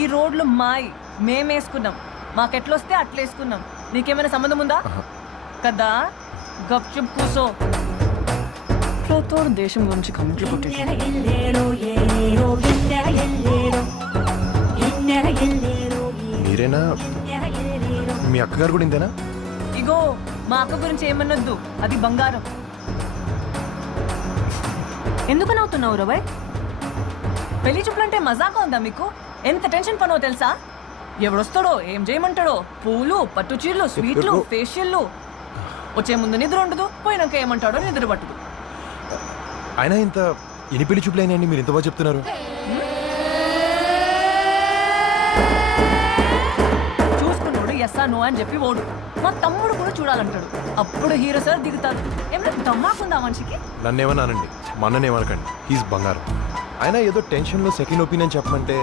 ఈ రోడ్లు మాయి మేమేసుకున్నాం, మాకెట్లొస్తే అట్లేసుకున్నాం. నీకేమైనా సంబంధం ఉందా కదా? గప్చుప్ కూసో. తోడు దేశం గురించి కమెంట్లు కొట్టి మీరేనా? మీ అక్కగారు కూడా ఇంతేనా? ఇగో మా అక్క గురించి ఏమన్నొద్దు, అది బంగారం. ఎందుకు నవ్వుతున్నావు రవయ్? పెళ్లి చూపులంటే మజాగా ఉందా మీకు? ఎంత టెన్షన్ పనో తెలుసా? ఎవడొస్తాడో, ఏం చేయమంటాడో, పూలు, పట్టు చీరలు, స్వీట్లు, ఫేషియల్లు. వచ్చే ముందు నిద్ర ఉండదు, పోయినాక ఏమంటాడో నిద్ర పట్టదు. అయినా ఇంత ఎన్ని పెళ్లి చూపులైనాయండి మీరు ఇంత బాగా చెప్తున్నారు? చూసుకున్నాడు ఎస్ఆ నో అని చెప్పి ఓడు. మా తమ్ముడు కూడా చూడాలంటాడు, అప్పుడు హీరో సార్ దిగుతాడు. ఏమైనా దమ్మాకుందా మనిషికి? నన్నేమన్నానండి, మా అన్ననేమనకండి. హీస్ బంగారం. అయినా ఏదో టెన్షన్లో సెకండ్ ఒపీనియన్ చెప్పమంటే